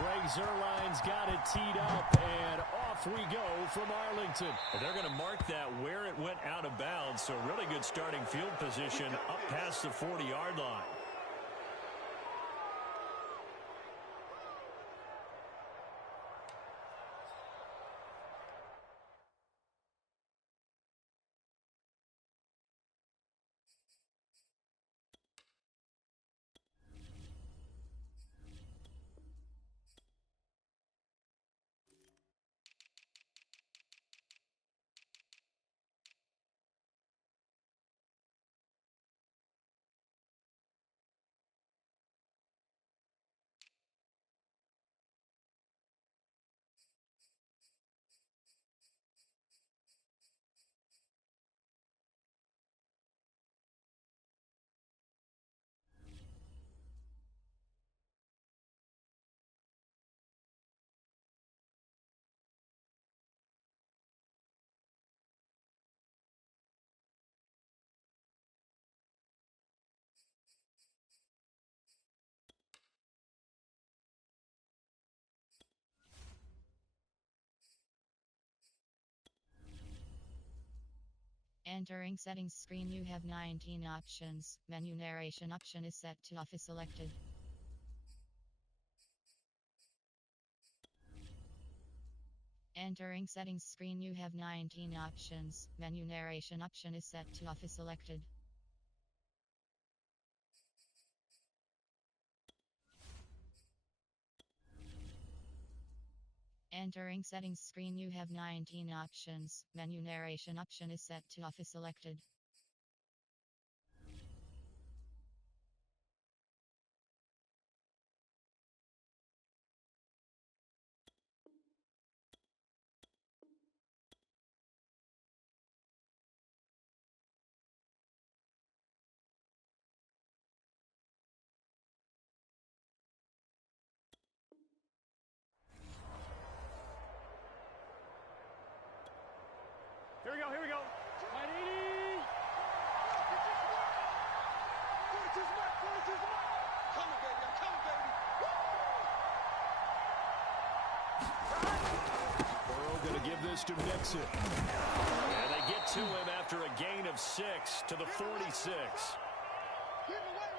Greg Zuerlein's got it teed up, and off we go from Arlington. And they're going to mark that where it went out of bounds, so really good starting field position up past the 40-yard line. Entering settings screen, you have 19 options. Menu narration option is set to off is selected. Entering settings screen, you have 19 options. Menu narration option is set to off is selected. Entering settings screen, you have 19 options. Menu narration option is set to off is selected. Here we go. 180. Coming, baby. I'm coming, baby. Burrow going to give this to Mixon. And they get to him after a gain of 6 to the 46.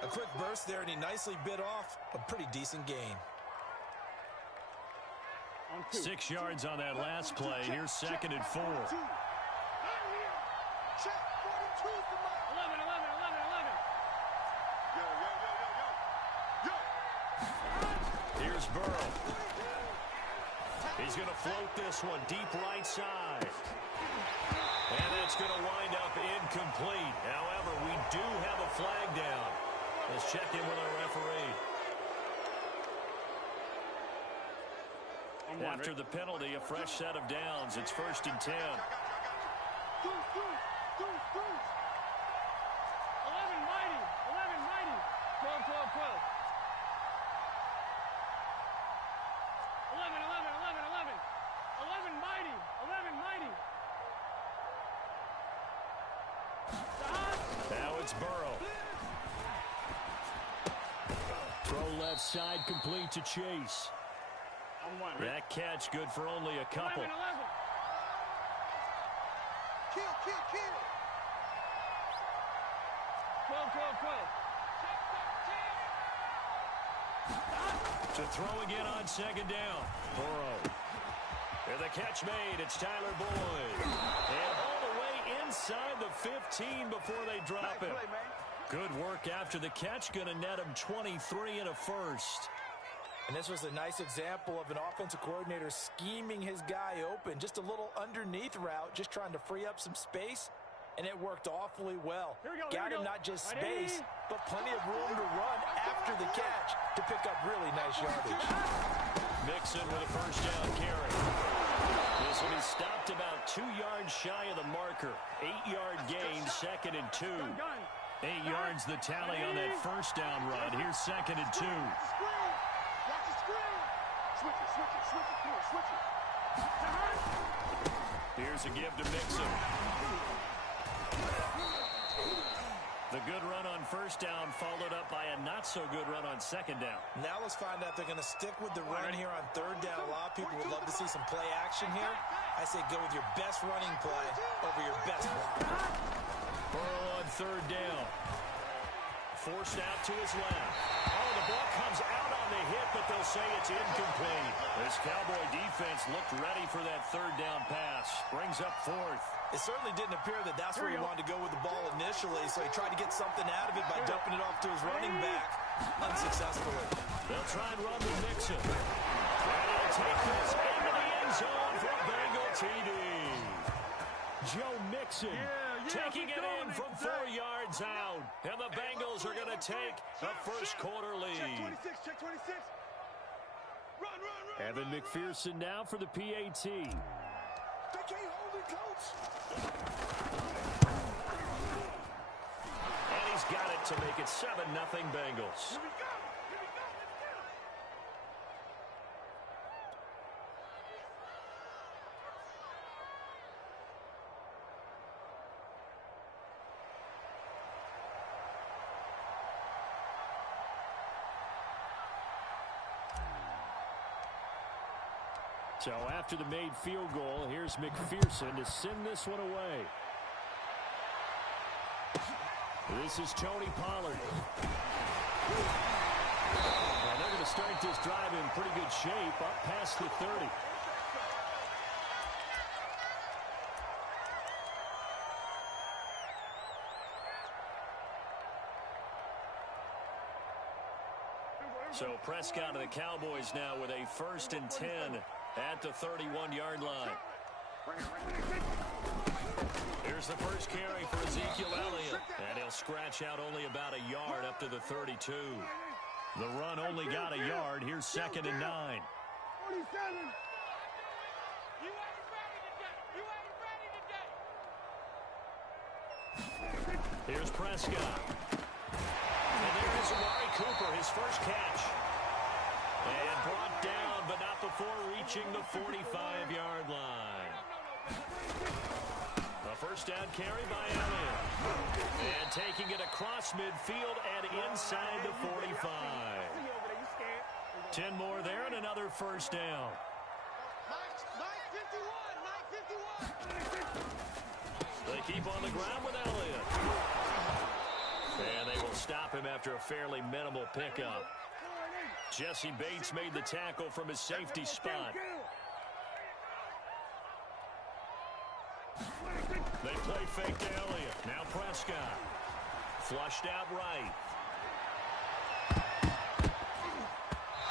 A quick burst there, and he nicely bit off a pretty decent gain. 6 yards on that last play. Here's 2nd and 4. Check 42's the mark. 11. Yo. Here's Burrow. He's going to float this one deep right side. And that's going to wind up incomplete. However, we do have a flag down. Let's check in with our referee. After the penalty, a fresh set of downs. It's 1st and 10. 11 mighty. 12. 11 mighty. Now it's Burrow. Throw left side complete to Chase. That catch good for only a couple. 11. Kill. 12. To throw again on 2nd down. Burrow. And the catch made. It's Tyler Boyd. And all the way inside the 15 before they drop him. Good work after the catch. Going to net him 23 and a first. And this was a nice example of an offensive coordinator scheming his guy open. Just a little underneath route, just trying to free up some space. And it worked awfully well. Got him not just space, but plenty of room to run after the catch to pick up really nice yardage. Mixon with a first down carry. This one is stopped about 2 yards shy of the marker. 8-yard gain, 2nd and 2. 8 yards the tally on that first down run. Here's 2nd and 2. Watch the screen. Switch it. Come on, switch it. Here's a give to Mixon. The good run on first down followed up by a not-so-good run on second down. Now let's find out if they're going to stick with the run here on third down. A lot of people would love to see some play action here. I say go with your best running play over your best block. Burrow on third down. Forced out to his left. Oh, the ball comes out on the hit, but they'll say it's incomplete. This Cowboy defense looked ready for that third down pass. Brings up fourth. It certainly didn't appear that that's where he wanted to go with the ball initially, so he tried to get something out of it by dumping it off to his running back unsuccessfully. They'll try and run with Mixon. And he'll take this into the end zone for a Bengal TD. Joe Mixon taking it in from 4 yards out. And the Bengals are going to take a first quarter lead. Check 26. Run, run, run. Evan McPherson now for the PAT. They can't hold it, coach. And he's got it to make it 7-0 Bengals. Here we go. So after the made field goal, here's McPherson to send this one away. This is Tony Pollard. Well, they're going to start this drive in pretty good shape, up past the 30. So Prescott and the Cowboys now with a 1st and 10 at the 31-yard line. Here's the first carry for Ezekiel Elliott. And he'll scratch out only about a yard up to the 32. The run only got a yard. Here's 2nd and 9. 47. Here's Prescott. And there is Amari Cooper, his first catch. And brought down, but not before reaching the 45-yard line. A first down carry by Elliott. And taking it across midfield and inside the 45. 10 more there and another first down. They keep on the ground with Elliott. And they will stop him after a fairly minimal pickup. Jesse Bates made the tackle from his safety spot. They play fake to Elliott. Now Prescott. Flushed out right.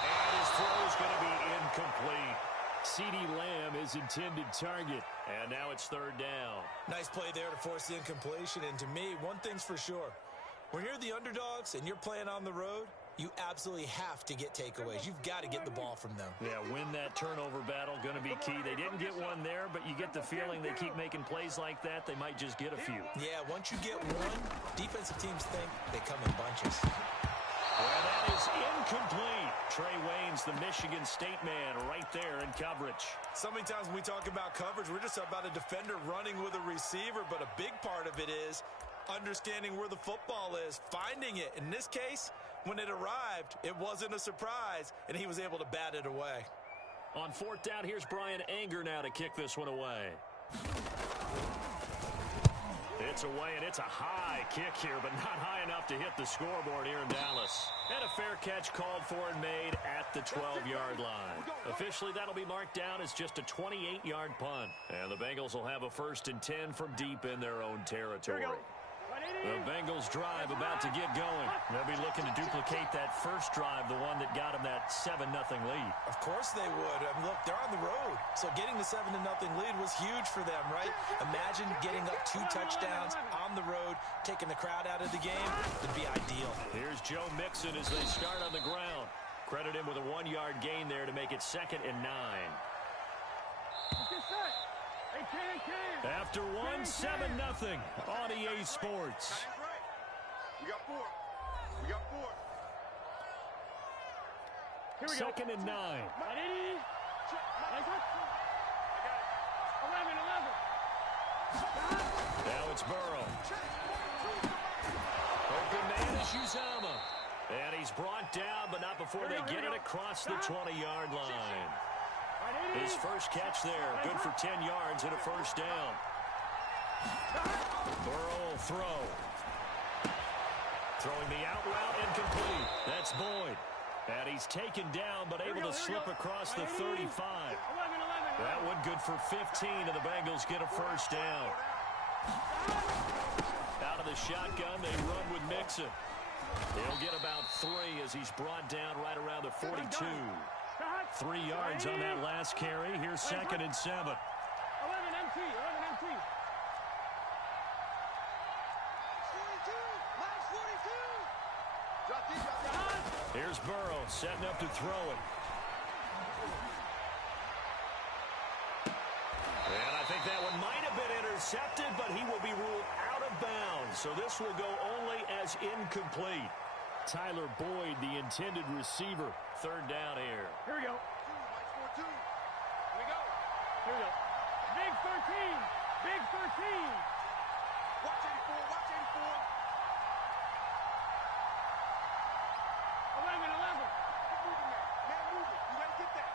And his throw is going to be incomplete. CeeDee Lamb is intended target. And now it's 3rd down. Nice play there to force the incompletion. And to me, one thing's for sure. When you're the underdogs and you're playing on the road, you absolutely have to get takeaways. You've got to get the ball from them. Yeah, win that turnover battle, going to be key. They didn't get one there, but you get the feeling they keep making plays like that, they might just get a few. Yeah, once you get one, defensive teams think they come in bunches. Well, that is incomplete. Trey Waynes, the Michigan State man, right there in coverage. So many times when we talk about coverage, we're just about a defender running with a receiver, but a big part of it is understanding where the football is, finding it. In this case, when it arrived, it wasn't a surprise, and he was able to bat it away. On 4th down, here's Brian Anger now to kick this one away. It's away, and it's a high kick here, but not high enough to hit the scoreboard here in Dallas. And a fair catch called for and made at the 12-yard line. Officially, that'll be marked down as just a 28-yard punt. And the Bengals will have a 1st and 10 from deep in their own territory. The Bengals drive about to get going. They'll be looking to duplicate that first drive, the one that got them that 7-0 lead. Of course they would. I mean, look, they're on the road. So getting the 7-0 lead was huge for them, right? Imagine getting up 2 touchdowns on the road, taking the crowd out of the game. Would be ideal. Here's Joe Mixon as they start on the ground. Credit him with a 1-yard gain there to make it 2nd and 9. After 1, 7-0 on EA Sports. We got 4. We got 4. 2nd and 9. 11. Now it's Burrow. Uzomah. And he's brought down, but not before they get it across the 20-yard line. His first catch there, good for 10 yards and a first down. Burrow will throw. Throwing the out route incomplete. That's Boyd. And he's taken down, but able to slip across the 35. That one good for 15, and the Bengals get a first down. Out of the shotgun, they run with Mixon. He'll get about 3 as he's brought down right around the 42. 3 yards on that last carry. Here's 2nd and 7. 11 MT, 11 MT. 42, minus 42. Drop deep, drop down. Here's Burrow setting up to throw it. And I think that one might have been intercepted, but he will be ruled out of bounds. So this will go only as incomplete. Tyler Boyd, the intended receiver. 3rd down here. Here we go. Minus 42. Here we go. Here we go. Big 13. Big 13. Watch 84. Watch 84. 11, 11. Keep moving, man. Man, moving. You got to get that.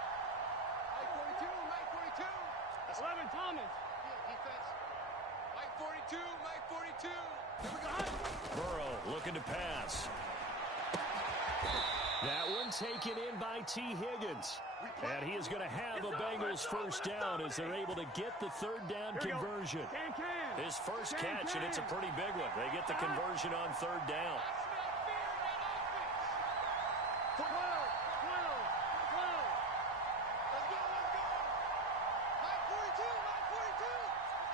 Light 42. Light 42. That's 11, Thomas. Yeah, defense. Light 42. Light 42. Here we go. Burrow looking to pass. That one taken in by T. Higgins. And he is going to have a Bengals first down as they're able to get the 3rd down conversion. His first catch, and it's a pretty big one. They get the conversion on 3rd down. 12, 12, 12. Let's go, let's go. Line 42, line 42.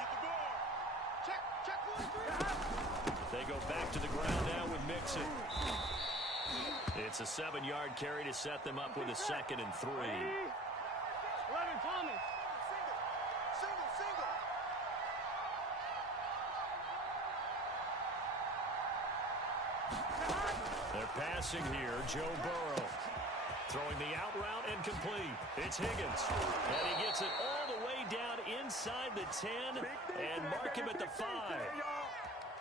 Get the ball. Check 43. They go back to the ground now with Mixon. It's a 7-yard carry to set them up with a 2nd and 3. 11, Thomas. Single. They're passing here. Joe Burrow. Throwing the out route incomplete. It's Higgins. And he gets it all the way down inside the 10 and mark him at the 5.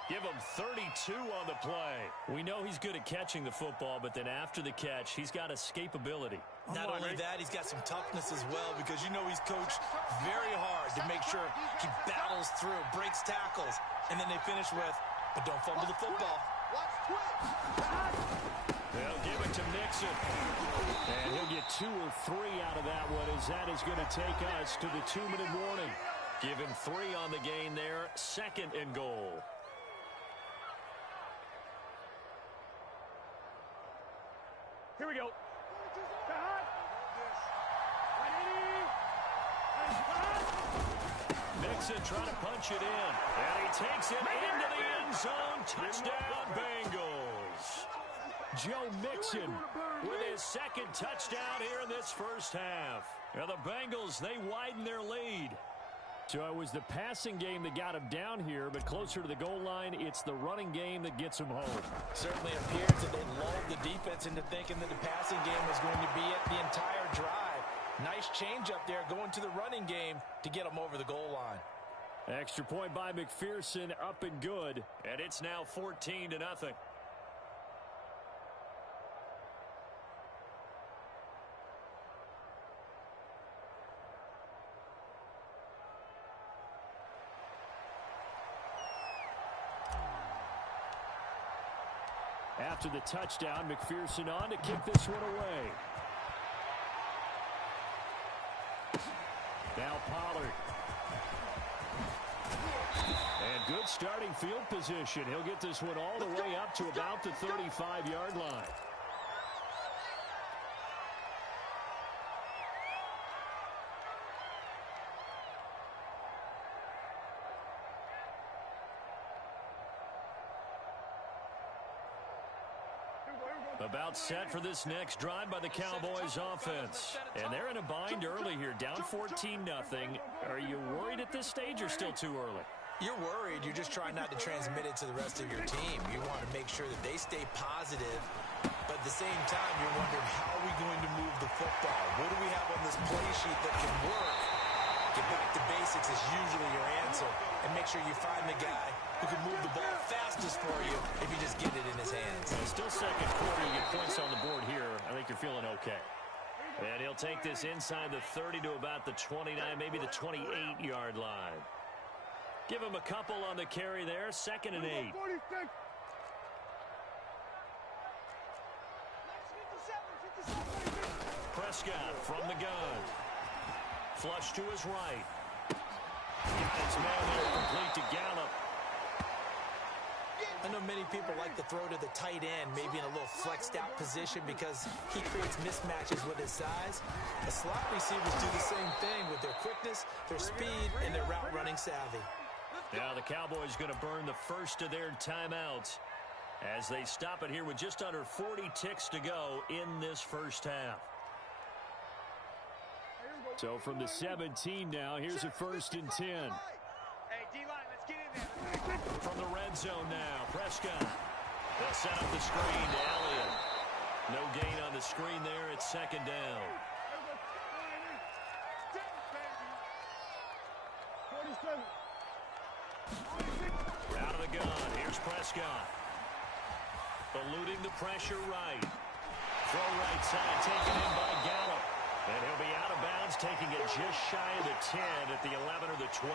Give him 32 on the play. We know he's good at catching the football, but then after the catch, he's got escapability. Not only that, he's got some toughness as well, because you know he's coached very hard to make sure he battles through, breaks tackles, and then they finish with, but don't fumble the football. They'll give it to Mixon. And he'll get 2 or 3 out of that one, as that is going to take us to the 2-minute warning. Give him 3 on the gain there, 2nd and goal. Here we go. Mixon trying to punch it in. And he takes it into the end zone. Touchdown, Bengals. Joe Mixon with his 2nd touchdown here in this first half. Now the Bengals, they widen their lead. So it was the passing game that got him down here, but closer to the goal line, it's the running game that gets him home. Certainly appears that they lulled the defense into thinking that the passing game was going to be it the entire drive. Nice change up there going to the running game to get them over the goal line. Extra point by McPherson, up and good. And it's now 14-0. After the touchdown, McPherson on to kick this one away. Now Pollard. And good starting field position. He'll get this one all the way up to about the 35-yard line. About set for this next drive by the Cowboys offense. And they're in a bind early here, down 14-0. Are you worried at this stage or still too early? You're worried. You're just trying not to transmit it to the rest of your team. You want to make sure that they stay positive, but at the same time, you're wondering, how are we going to move the football? What do we have on this play sheet that can work? Get back to basics is usually your answer, and make sure you find the guy who can move the ball fastest for you if you just get it in his hands. take this inside the 30 to about the 29, maybe the 28-yard line. Give him a couple on the carry there. 2nd and 8. Prescott from the gun. Flush to his right. Got his man there, complete to Gallup. I know many people like to throw to the tight end, maybe in a little flexed out position because he creates mismatches with his size. The slot receivers do the same thing with their quickness, their speed, and their route running savvy. Now the Cowboys going to burn the first of their timeouts as they stop it here with just under 40 ticks to go in this first half. So from the 17 now, here's a 1st and 10. Hey, D-line, let's get in there. From the red zone now, Prescott. They'll set up the screen to Elliott. No gain on the screen there. It's 2nd down. Out of the gun. Here's Prescott. Eluding the pressure right. Throw right side, taken in by Gallup. And he'll be out of bounds, taking it just shy of the 10 at the 11 or the 12.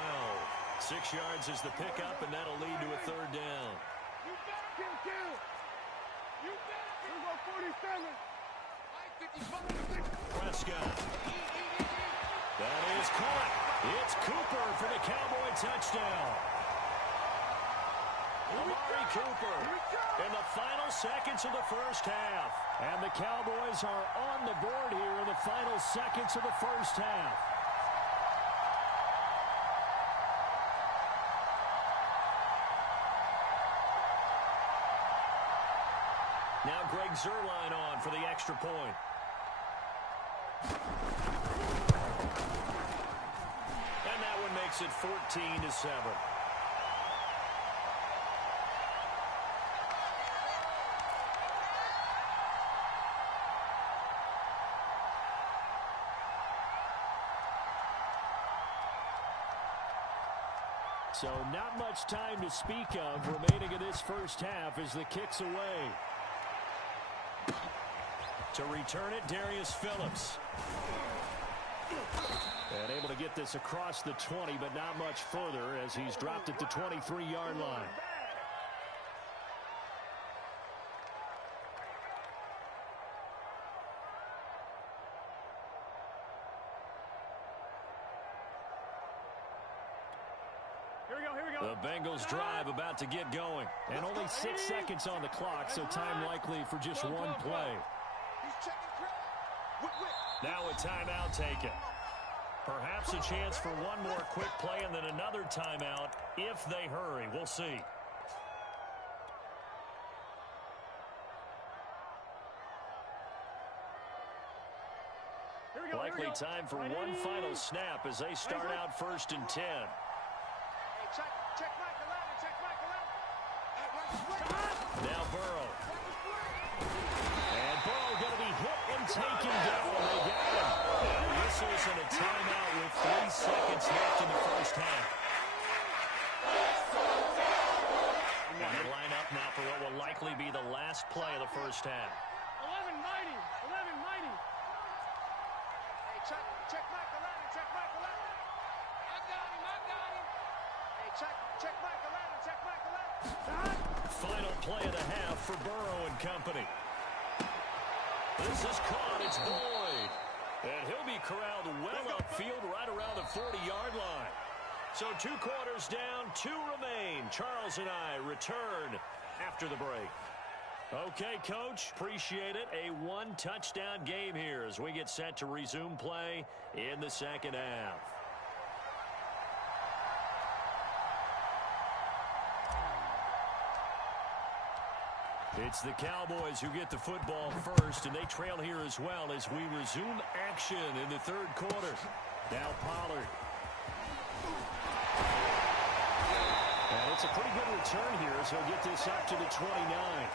6 yards is the pickup, and that'll lead to a 3rd down. You better get killed. You better get 47. Prescott. That is caught. It's Cooper for the Cowboy touchdown. Amari Cooper in the final seconds of the first half. And the Cowboys are on the board here in the final seconds of the first half. Now Greg Zuerlein on for the extra point. And that one makes it 14-7. So not much time to speak of remaining in this first half as the kick's away. To return it, Darius Phillips. And able to get this across the 20, but not much further as he's dropped at the 23-yard line. The Bengals drive about to get going. And only 6 seconds on the clock, so time likely for just one play. Now a timeout taken. Perhaps a chance for one more quick play and then another timeout if they hurry. We'll see. Likely time for one final snap as they start out 1st and 10. Check Mike 11, check Mike 11. Now Burrow. And Burrow going to be hit and taken down. They got him. And whistles and a timeout with 3 seconds left in the first half. And they line up now for what will likely be the last play of the first half. 11 mighty. Hey, check Mike 11, check Mike 11. I got him. Hey, check Mike 11, check Mike 11. Final play of the half for Burrow and company. This is caught. It's Boyd. And he'll be corralled well upfield right around the 40-yard line. So 2 quarters down, 2 remain. Charles and I return after the break. Okay, Coach, appreciate it. A 1-touchdown game here as we get set to resume play in the second half. It's the Cowboys who get the football first, and they trail here as well as we resume action in the 3rd quarter. Now Pollard. And it's a pretty good return here as he'll get this up to the 29.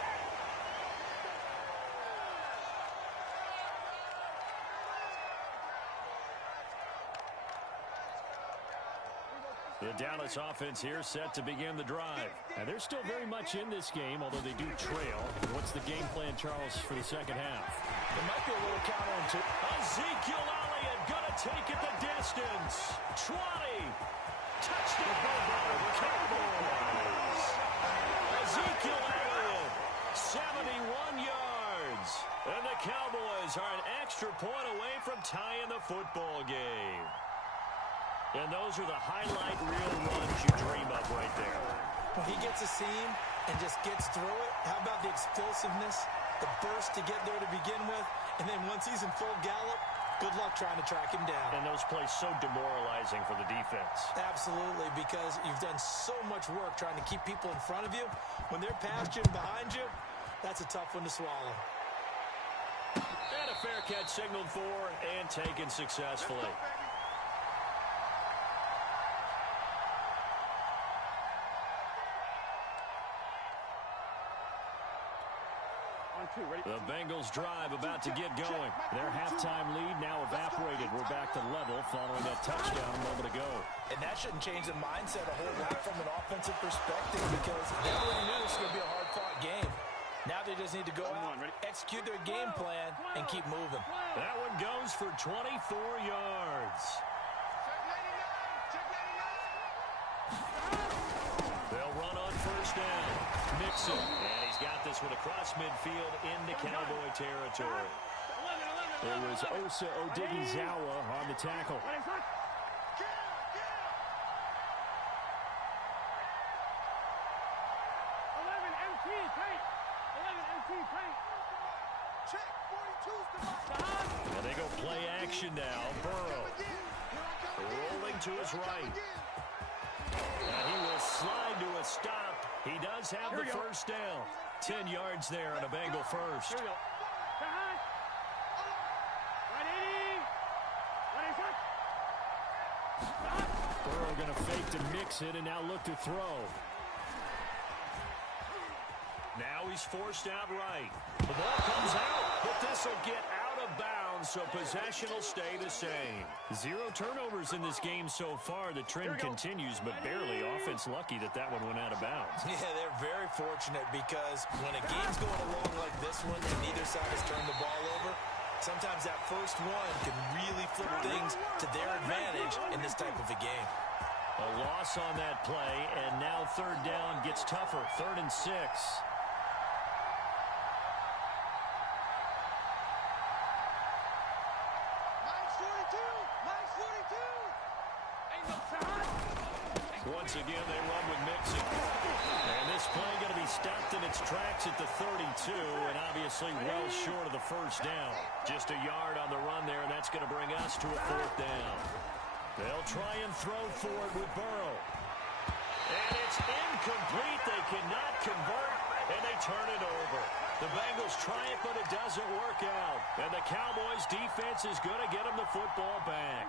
The Dallas offense here set to begin the drive. And they're still very much in this game, although they do trail. What's the game plan, Charles, for the second half? It might be a little counterintuitive. Ezekiel Elliott gonna take it the distance. 20. Touchdown, Cowboys. Ezekiel Elliott, 71 yards. And the Cowboys are an extra point away from tying the football game. And those are the highlight reel runs you dream of right there. When he gets a seam and just gets through it, how about the explosiveness, the burst to get there to begin with, and then once he's in full gallop, good luck trying to track him down. And those plays so demoralizing for the defense. Absolutely, because you've done so much work trying to keep people in front of you. When they're past you and behind you, that's a tough one to swallow. And a fair catch signaled for and taken successfully. The Bengals drive about to get going. Their halftime lead now evaporated. We're back to level following that touchdown a moment ago. And that shouldn't change the mindset a whole lot from an offensive perspective because they already knew this was going to be a hard-fought game. Now they just need to go out, execute their game plan, and keep moving. That one goes for 24 yards. They'll run on first down. Mixon. And he's got this one across midfield into Cowboy territory. It was Osa Odighizuwa on the tackle. 11 MT tight. 11 MT tight. Check. 42's the mark. And they go play action now. Burrow rolling to his right. And he will slide to a stop. He does have the first down. 10 yards there on a Bengal first. Here we go. Burrow going to fake to mix it and now look to throw. Now he's forced out right. The ball comes out, but this will get out of bounds, so possession will stay the same. 0 turnovers in this game so far. The trend continues, but barely. Offense lucky that one went out of bounds. Yeah, they're very fortunate because when a game's going along like this one and neither side has turned the ball over, sometimes that first one can really flip things to their advantage in this type of a game. A loss on that play, and now third down gets tougher. 3rd and 6. Once again, they run with Mixon. And this play going to be stopped in its tracks at the 32, and obviously well short of the first down. Just a yard on the run there, and that's going to bring us to a 4th down. They'll try and throw for it with Burrow. And it's incomplete. They cannot convert, and they turn it over. The Bengals try it, but it doesn't work out. And the Cowboys' defense is going to get them the football back.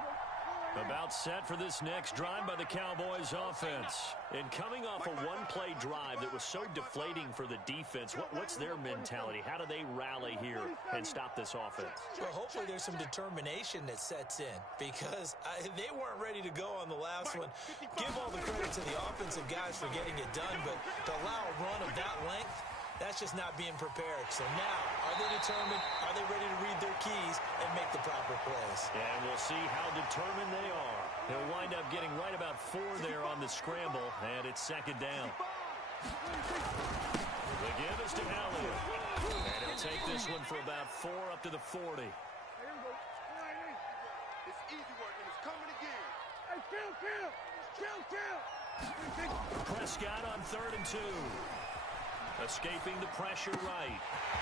About set for this next drive by the Cowboys offense. And coming off a one-play drive that was so deflating for the defense, what's their mentality? How do they rally here and stop this offense? Well, hopefully there's some determination that sets in because they weren't ready to go on the last one. Give all the credit to the offensive guys for getting it done, but to allow a run of that length, that's just not being prepared. So now, are they determined? Are they ready to read their keys and make the proper plays? And we'll see how determined they are. He'll wind up getting right about 4 there on the scramble, and it's 2nd down. The give is to Elliott. And he'll take this one for about 4 up to the 40. It's easy work, and it's coming again. Hey, kill. Prescott on 3rd and 2. Escaping the pressure right.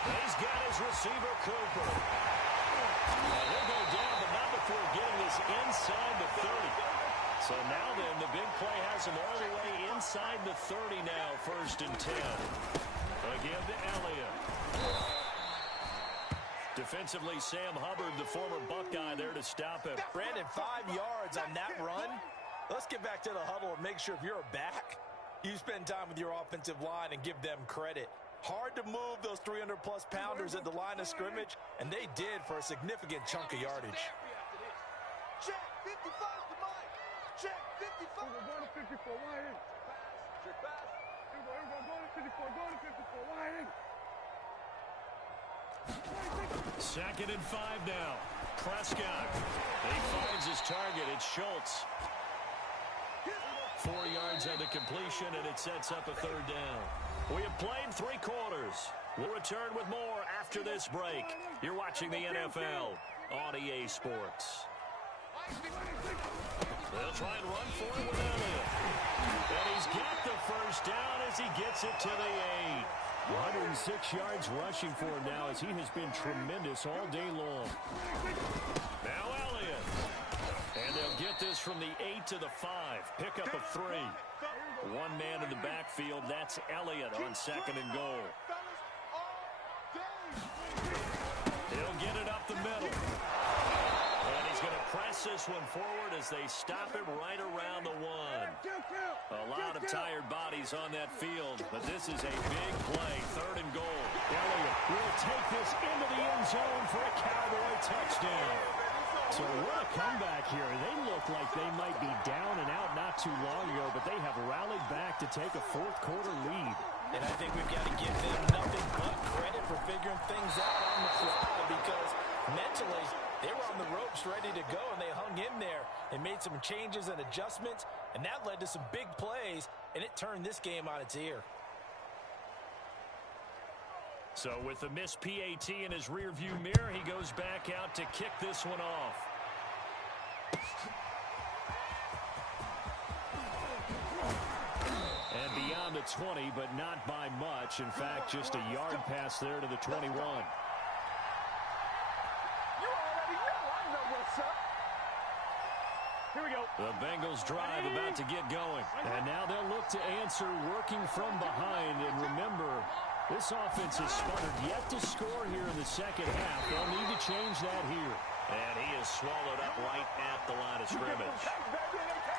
He's got his receiver, Cooper. And he'll go down, but not before getting this inside the 30. So now then, the big play has him all the way inside the 30 now, 1st and 10. Again to Elliott. Defensively, Sam Hubbard, the former Buckeye, there to stop him. Brandon, 5 yards on that run. Let's get back to the huddle and make sure if you're a back, you spend time with your offensive line and give them credit. Hard to move those 300-plus pounders at the line of scrimmage, and they did for a significant chunk of yardage. Check. 55 to Mike. Check. 55. We're going to 54. Wide in. Trick pass. Here we go. Going to 54. Going to 54. Wide in. Second and 5 now. Prescott. He finds his target. It's Schultz. 4 yards on the completion, and it sets up a third down. We have played 3 quarters. We'll return with more after this break. You're watching the NFL on EA Sports. They'll try and run for it with Elliott. And he's got the first down as he gets it to the 8. 106 yards rushing for him now as he has been tremendous all day long. Now Elliott. And they'll get this from the 8 to the 5. Pickup of 3. One man in the backfield. That's Elliott on second and goal. He'll get it up the middle. And he's going to press this one forward as they stop him right around the 1. A lot of tired bodies on that field, but this is a big play. Third and goal. Elliott will take this into the end zone for a Cowboy touchdown. So what a comeback here. They look like they might be down and out not too long ago, but they have rallied back to take a fourth-quarter lead. And I think we've got to give them nothing but credit for figuring things out on the fly because mentally they were on the ropes ready to go, and they hung in there and made some changes and adjustments, and that led to some big plays, and it turned this game on its ear. So with the missed PAT in his rearview mirror, he goes back out to kick this one off. And beyond the 20, but not by much. In fact, just a yard pass there to the 21. You already know. I know what's up. Here we go. The Bengals drive about to get going. And now they'll look to answer working from behind. And remember, this offense has sputtered yet to score here in the second half. They'll need to change that here. And he is swallowed up right at the line of scrimmage.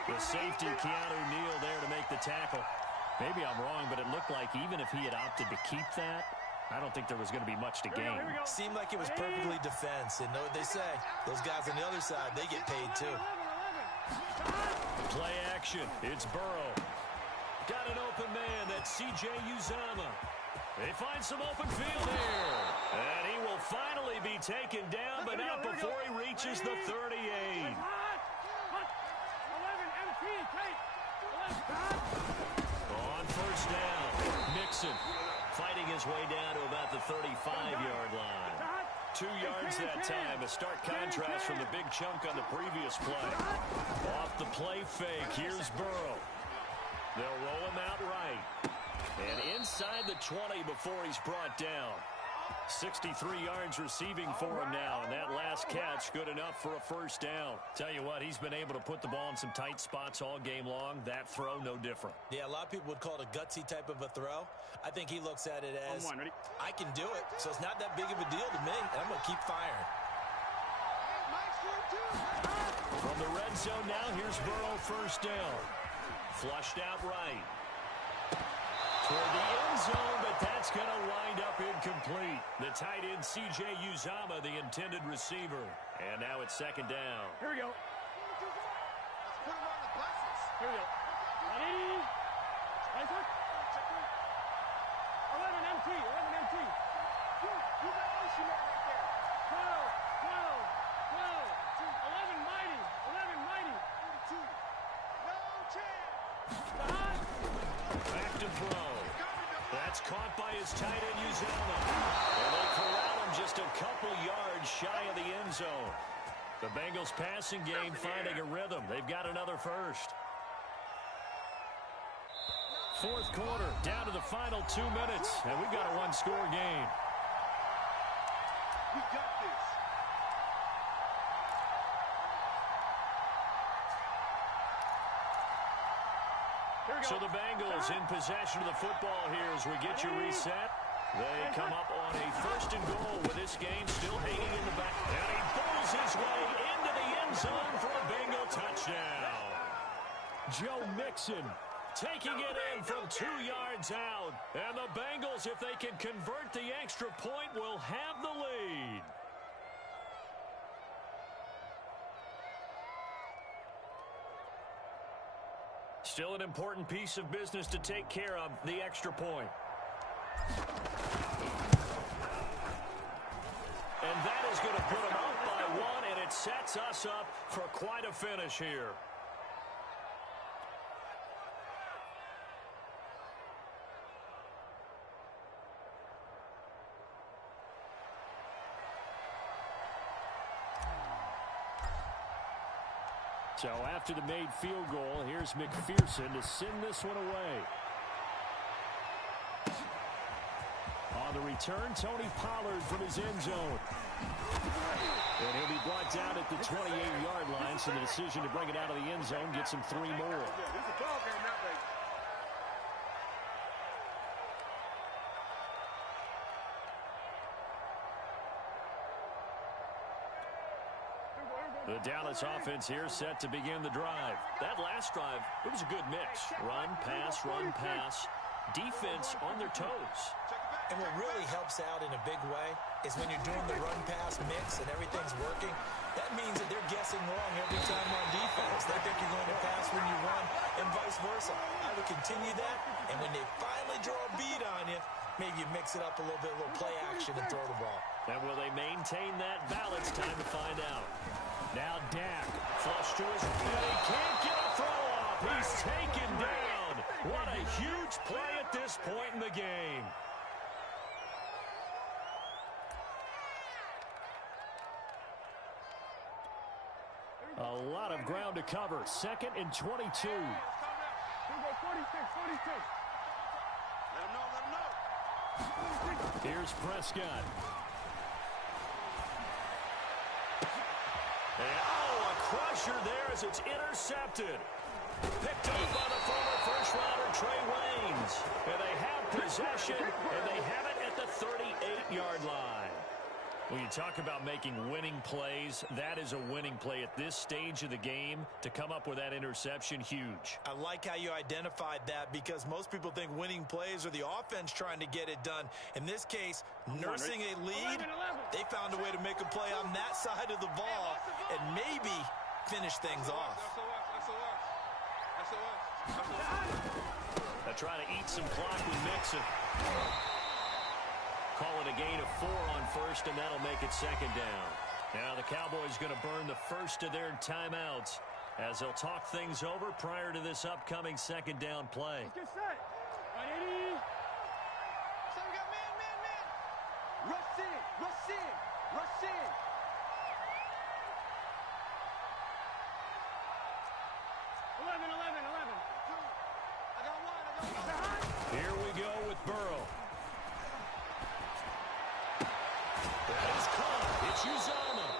The safety, Keanu Neal, there to make the tackle. Maybe I'm wrong, but it looked like even if he had opted to keep that, I don't think there was going to be much to gain. Seemed like it was perfectly defense. And know what they say? Those guys on the other side, they get paid too. Play action. It's Burrow. Got an open man. That's C.J. Uzomah. They find some open field here. And he will finally be taken down, but not before he reaches the 38. On first down, Mixon fighting his way down to about the 35-yard line. 2 yards that time, a stark contrast from the big chunk on the previous play. Off the play fake, here's Burrow. They'll roll him out right. And inside the 20 before he's brought down. 63 yards receiving for him now, and that last catch good enough for a first down. Tell you what, he's been able to put the ball in some tight spots all game long. That throw, no different. Yeah, a lot of people would call it a gutsy type of a throw. I think he looks at it as, I can do it, so it's not that big of a deal to me, and I'm going to keep firing. From the red zone now, here's Burrow first down. Flushed out right. Toward the end zone, but that's going to wind up incomplete. The tight end, C.J. Uzomah, the intended receiver. And now it's second down. Here we go. Let's put him on the buses. Here we go. 11 MT. You got Ocean Man right there. 12. 11 mighty. 42. No chance. Back to throw. That's caught by his tight end, Uzomah. And they corral him just a couple yards shy of the end zone. The Bengals passing game finding a rhythm. They've got another first. Fourth quarter, down to the final 2 minutes, and we've got a one-score game. We got this. So the Bengals in possession of the football here as we get you reset. They come up on a first and goal with this game still hanging in the back. And he pulls his way into the end zone for a Bengal touchdown. Joe Mixon taking it in from 2 yards out. And the Bengals, if they can convert the extra point, will have the lead. Still an important piece of business to take care of, the extra point. And that is going to put them up by one, and it sets us up for quite a finish here. So after the made field goal, here's McPherson to send this one away. On the return, Tony Pollard from his end zone. And he'll be brought down at the 28-yard line, so the decision to bring it out of the end zone gets him 3 more. This is a ball game now, baby. The Dallas offense here set to begin the drive. That last drive, it was a good mix. Run, pass, defense on their toes. And what really helps out in a big way is when you're doing the run-pass mix and everything's working, that means that they're guessing wrong every time on defense. They think you're going to pass when you run and vice versa. I would continue that, and when they finally draw a beat on you, maybe you mix it up a little bit, a little play action and throw the ball. And will they maintain that balance? Time to find out. Now Dak. Flush to his right. He can't get a throw off. He's taken down. What a huge play at this point in the game. A lot of ground to cover. 2nd and 22. 46, 46. Let him know. Here's Prescott. And, a crusher there as it's intercepted. Picked up by the former first-rounder Trey Waynes. And they have possession, and they have it at the 38-yard line. When you talk about making winning plays, that is a winning play at this stage of the game. To come up with that interception, huge. I like how you identified that because most people think winning plays are the offense trying to get it done. In this case, nursing a lead, they found a way to make a play on that side of the ball and maybe finish things off. They're trying to eat some clock with Mixon. Call it a gain of 4 on first, and that'll make it 2nd down. Now the Cowboys going to burn the first of their timeouts as they'll talk things over prior to this upcoming 2nd down play. Get set. Right, Eddie. So we got man. Rush in. 11. I got one. Here we go with Burrow. That is caught. It's Uzomah.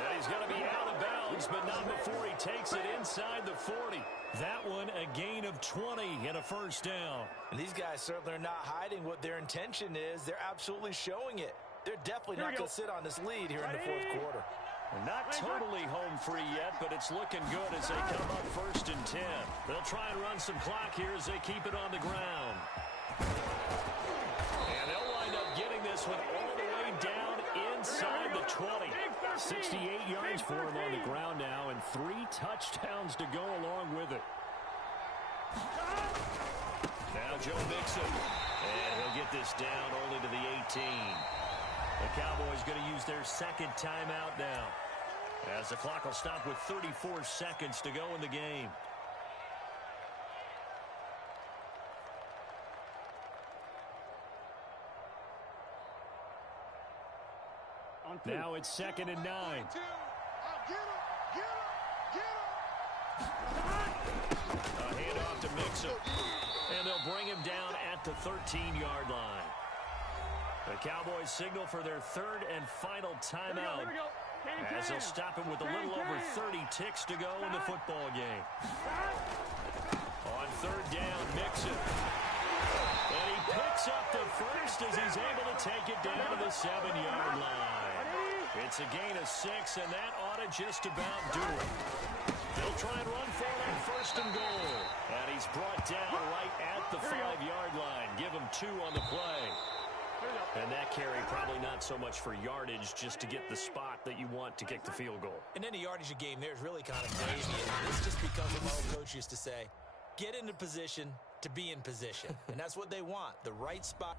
And he's going to be out of bounds, but not before he takes it inside the 40. That one a gain of 20 and a first down. And these guys certainly are not hiding what their intention is. They're absolutely showing it. They're definitely not going to sit on this lead here in the 4th quarter. Not totally home free yet, but it's looking good as they come up 1st and 10. They'll try and run some clock here as they keep it on the ground. And they'll wind up getting this one all the way down inside the 20. 68 yards for him on the ground now, and 3 touchdowns to go along with it. Now Joe Mixon. And he'll get this down only to the 18. The Cowboys going to use their 2nd timeout now, as the clock will stop with 34 seconds to go in the game. Now it's 2nd and 9. Get him. A handoff to Mixon. And they'll bring him down at the 13-yard line. The Cowboys signal for their 3rd and final timeout, as they'll stop him with a little over 30 ticks to go in the football game. On 3rd down, Mixon. And he picks up the first as he's able to take it down to the 7-yard line. It's a gain of 6, and that ought to just about do it. They'll try and run for it on 1st and goal. And he's brought down right at the 5-yard line. Give him 2 on the play. And that carry probably not so much for yardage, just to get the spot that you want to kick the field goal. And any yardage a game there is really kind of crazy. And this just becomes what my old coach used to say. get into position to be in position. And that's what they want, the right spot.